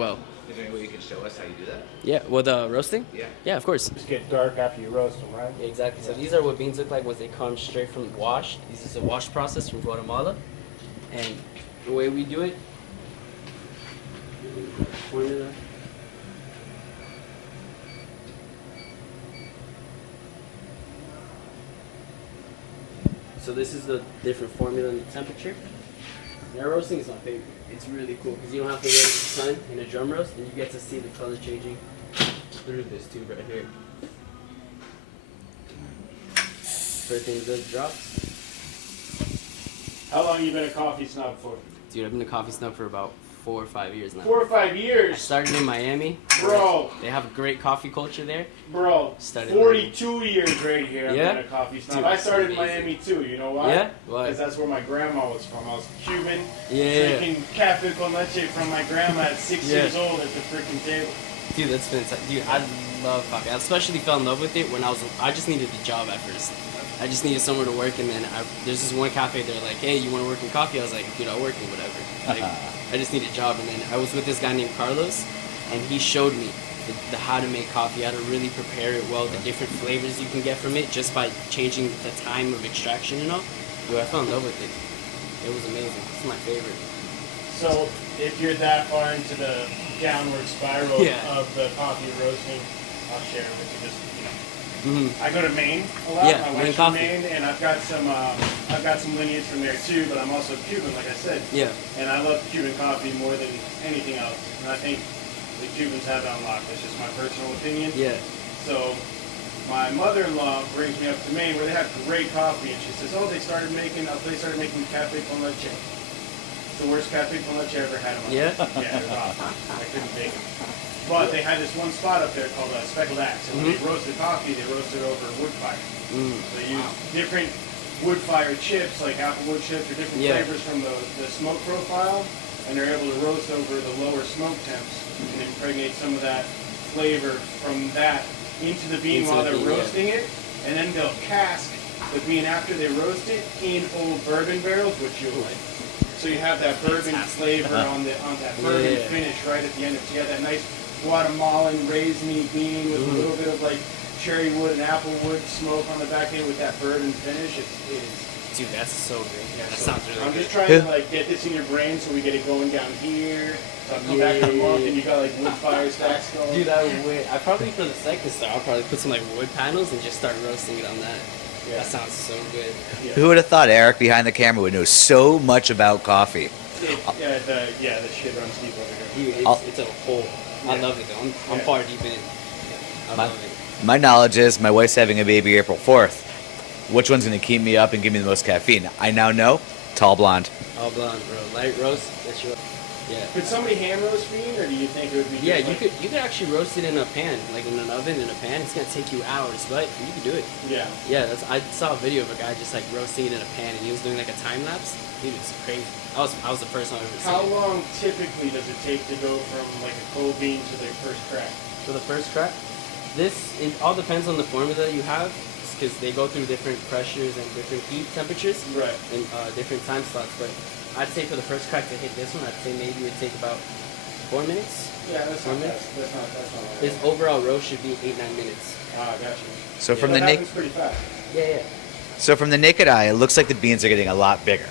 Well, Is there any way you can show us how you do that? yeah, with roasting? Yeah. Yeah, of course. Just get dark after you roast them, right? Yeah, exactly. So these are what beans look like once they come straight from wash. This is a wash process from Guatemala. And the way we do it, formula. So this is the different formula and the temperature. Air roasting is my favorite. It's really cool because you don't have to wait for the sun in a drum roast, and you get to see the color changing through this tube right here. First thing does drops. How long you been a coffee snob for? Dude, I've been a coffee snub for about 4 or 5 years now. 4 or 5 I years? started in Miami. Bro. They have a great coffee culture there. Bro, Started 42 years right here I've Yeah? been a coffee snob. Dude, I started in amazing. Miami too, you know why? Yeah? Why? Because that's where my grandma was from. I was Cuban, Yeah. drinking cafe con leche from my grandma at 6 Yeah. years old at the freaking table. Dude, that's fantastic. Dude, I love coffee. I especially fell in love with it when I just needed a job at first. I just needed somewhere to work, and then there's this one cafe. They're like, "Hey, you want to work in coffee?" I was like, "Dude, I'll work in whatever." Like, I just need a job, and then I was with this guy named Carlos, and he showed me the how to make coffee, how to really prepare it well, the different flavors you can get from it just by changing the time of extraction. Dude, I fell in love with it. It was amazing. It's my favorite. So, if you're that far into the downward spiral Yeah. of the coffee roasting, I'll share it with you. Just, you know. Mm-hmm. I go to Maine a lot. Yeah, My Maine wife's from coffee. Maine, and I've got some lineage from there too. But I'm also Cuban, like I said. Yeah. And I love Cuban coffee more than anything else. And I think the Cubans have it unlocked. That's just my personal opinion. Yeah. So my mother-in-law brings me up to Maine where they have great coffee, and she says, "Oh, they started making cafe con leche." It's the worst cafe con leche I ever had in my life. Yeah? Yeah, it was awful. I couldn't take it. But they had this one spot up there called Speckled Axe, and when they roasted coffee, they roasted over wood fire. Mm. They used different wood fire chips, like applewood chips, or different Yeah. flavors from the smoke profile, and they're able to roast over the lower smoke temps and impregnate some of that flavor from that into the bean Into while the they're bean, yeah. roasting it, and then they'll cask the bean after they roast it in old bourbon barrels, which you'll like. So you have that bourbon flavor on that bourbon Yeah. finish right at the end. So you have that nice Guatemalan raisiny bean with a little bit of like cherry wood and apple wood smoke on the back end with that bourbon finish. It's Dude, that's so good. yeah, That so sounds really I'm good. just trying to like get this in your brain so we get it going down here. So I'll come back in a month and you got like wood fire stacks going. Dude, I probably for the second star, I'll probably put some like wood panels and just start roasting it on that. Yeah. That sounds so good. Yeah. Who would have thought Eric behind the camera would know so much about coffee? The shit runs deep over here. Dude, it's a whole. I Yeah. love it though. I'm Yeah. far deep in it. I My- love it. My knowledge is my wife's having a baby April 4th. Which one's going to keep me up and give me the most caffeine? I now know. Tall blonde. All blonde, bro. Light roast. That's your. Yeah. Could somebody hand roast bean, or do you think it would be? Yeah, just you could actually roast it in a pan, like in an oven in a pan. It's gonna take you hours, but you can do it. Yeah. Yeah, I saw a video of a guy just like roasting it in a pan, and he was doing like a time lapse. Dude, it's crazy. I was the first one I've ever seen. How long typically does it take to go from like a cold bean to their first crack? For the first crack, it all depends on the formula you have, because they go through different pressures and different heat temperatures Right. and different time slots. But I'd say for the first crack to hit this one, I'd say maybe it would take about 4 minutes. Yeah, that's not 4 minutes. that's not. His overall roast should be 8-9 minutes. Ah, gotcha. So Yeah. from That the happens pretty fast. Yeah. so from the naked eye, it looks like the beans are getting a lot bigger.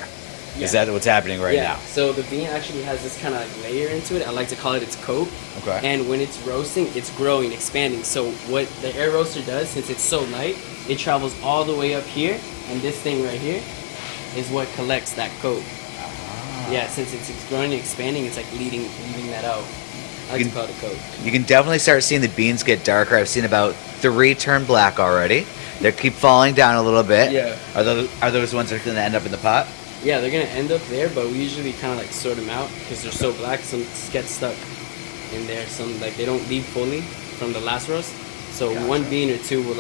Is Yeah. that what's happening right Yeah. now? So the bean actually has this kind of like layer into it. I like to call it its coat. Okay. And when it's roasting, it's growing, expanding. So what the air roaster does, since it's so light, it travels all the way up here, and this thing right here is what collects that coat. Yeah, since it's growing and expanding, it's like leading that out. I like to call it a coat. You can definitely start seeing the beans get darker. I've seen about 3 turn black already. They keep falling down a little bit. Yeah. Are those ones that are going to end up in the pot? Yeah, they're gonna end up there, but we usually kind of like sort them out because they're so black. Some get stuck in there. Some like they don't leave fully from the last roast. So Gotcha. one bean or two will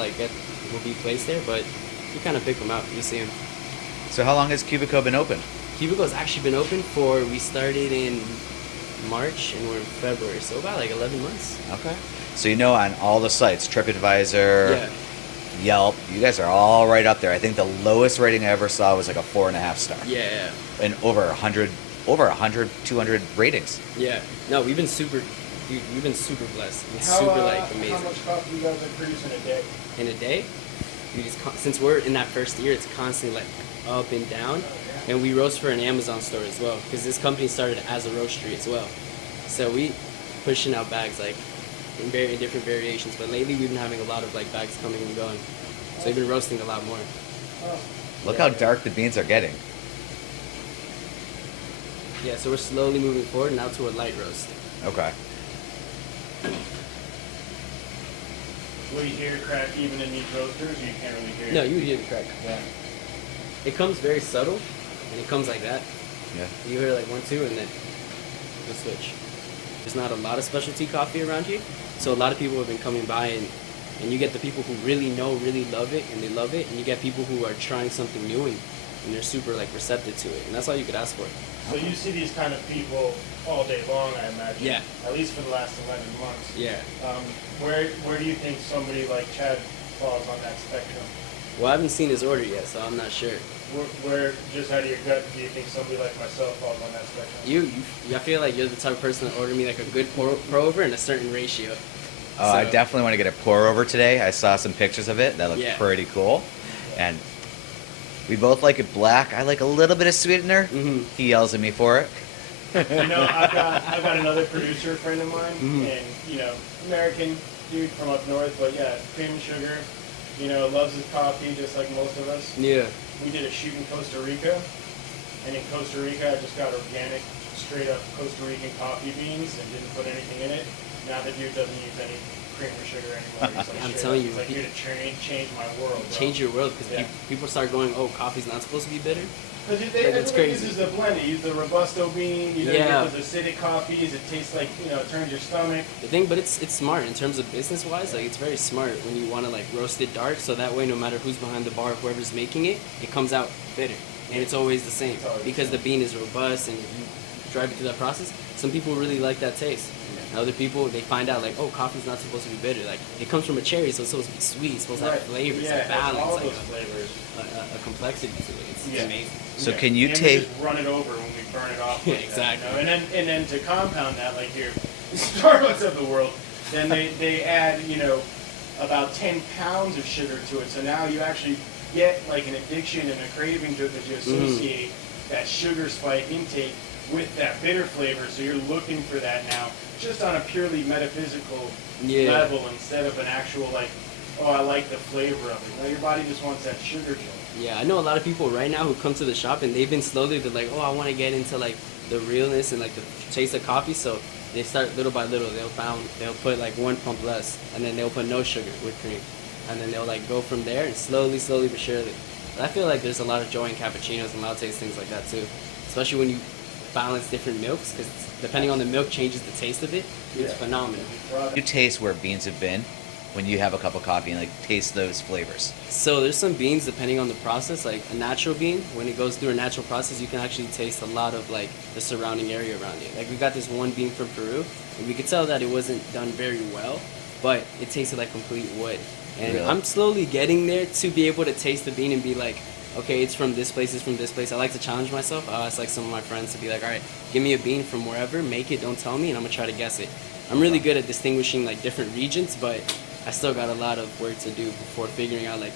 be placed there, but you kind of pick them out. You see them. So how long has Cubico been open? Cubico has actually been open we started in March and we're in February, so about like 11 months. Okay. So you know on all the sites, TripAdvisor, Yeah. Yelp, you guys are all right up there. I think the lowest rating I ever saw was like a 4.5 star. Yeah. And over 100 over 100, 200 ratings. Yeah. No, we've been super, dude, we've been super blessed. It's How, super like amazing. How much coffee you guys are producing a day? In a day, dude, since we're in that first year, it's constantly like up and down. And we roast for an Amazon store as well, because this company started as a roastery as well. So we pushing out bags like in different variations. But lately we've been having a lot of like bags coming and going. So we've been roasting a lot more. Look how dark the beans are getting. Yeah, so we're slowly moving forward now to a light roast. Okay. Will you hear crack even in these roasters, or you can't really hear it? No, you hear the crack. Yeah. It comes very subtle, and it comes like that. Yeah. You hear like 1, 2, and then you'll switch. There's not a lot of specialty coffee around here, so a lot of people have been coming by, and you get the people who really know, really love it, and they love it, and you get people who are trying something new, and they're super like receptive to it, and that's all you could ask for. So you see these kind of people all day long, I imagine. Yeah. At least for the last 11 months. Yeah. Where do you think somebody like Chad falls on that spectrum? Well, I haven't seen his order yet, so I'm not sure. Where just out of your gut, do you think somebody like myself falls on that spectrum? I feel like you're the type of person that order me like a good pour over in a certain ratio. Oh, I definitely want to get a pour over today. I saw some pictures of it. That looked Yeah. pretty cool. And we both like it black. I like a little bit of sweetener. Mhm. He yells at me for it. You know, I've got another producer friend of mine, Mhm. and you know, American dude from up north, but yeah, cream and sugar. You know, loves his coffee just like most of us. Yeah. We did a shoot in Costa Rica, and in Costa Rica, I just got organic, straight up Costa Rican coffee beans and didn't put anything in it. Now the dude doesn't use any cream or sugar anymore. He's like, I'm shit, telling you, he's like, dude, it changed my world. Bro. Change your world, because Yeah. people start going, oh, coffee's not supposed to be bitter. Because Like, everybody it's crazy. uses the blend. They use the Robusto bean. You know, Yeah. you get those acidic coffees. It tastes like, you know, it turns your stomach. The thing, but it's smart in terms of business wise. Like, it's very smart when you want to like roast it dark, so that way no matter who's behind the bar, whoever's making it, it comes out bitter, and it's always the same It's always because the bean is robust and you drive it through that process. Some people really like that taste. And other people, they find out like, oh, coffee's not supposed to be bitter. Like, it comes from a cherry, so it's supposed to be sweet. It's supposed to have flavors, Yeah, a it has balance, all like those flavors. a complexity to it. It's Yeah. amazing. So Yeah. can you And we take? just run it over when we burn it off. Yeah, like that, exactly. you know? And then to compound that, like your Starbucks of the world, then they add, you know, about 10 pounds of sugar to it. So now you actually get like an addiction and a craving to it because you associate that sugar spike intake with that bitter flavor. So you're looking for that now, just on a purely metaphysical Yeah. level instead of an actual like, oh, I like the flavor of it. Now your body just wants that sugar jolt. Yeah, I know a lot of people right now who come to the shop and they've been slowly, they're like, oh, I want to get into like the realness and like the taste of coffee. So they start little by little. They'll put like 1 pump less, and then they'll put no sugar with cream, and then they'll like go from there and slowly but surely. But I feel like there's a lot of joy in cappuccinos and lattes, things like that too, especially when you balance different milks, because depending on the milk changes the taste of it. It's phenomenal. You taste where beans have been when you have a cup of coffee and like taste those flavors. So there's some beans, depending on the process, like a natural bean, when it goes through a natural process, you can actually taste a lot of like the surrounding area around it. Like we got this one bean from Peru, and we could tell that it wasn't done very well, but it tasted like complete wood. And Really? I'm slowly getting there to be able to taste the bean and be like, okay, it's from this place, it's from this place. I like to challenge myself. I ask like some of my friends to be like, all right, give me a bean from wherever, make it, don't tell me, and I'm gonna try to guess it. I'm really good at distinguishing like different regions, but I still got a lot of work to do before figuring out like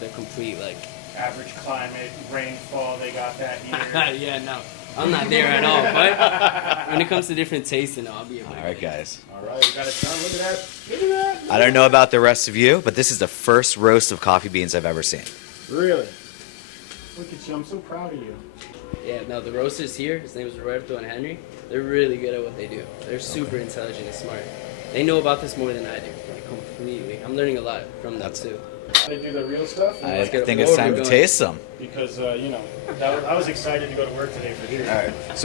the complete like. Average climate, rainfall, they got that here. Yeah, no, I'm not there at all. But when it comes to different tastes, and I'll be able to. All right, guys. All right, we got it done. Look at that. Look at that. I don't know about the rest of you, but this is the first roast of coffee beans I've ever seen. Really? Look at you. I'm so proud of you. Yeah, no, the roasters here, his name is Roberto and Henry. They're really good at what they do. They're super intelligent and smart. They know about this more than I do. Like, completely. I'm learning a lot from them too. They do the real stuff. I Let's get it think it's forward time to going. taste some. Because, you know, I was excited to go to work today for sure. All right. So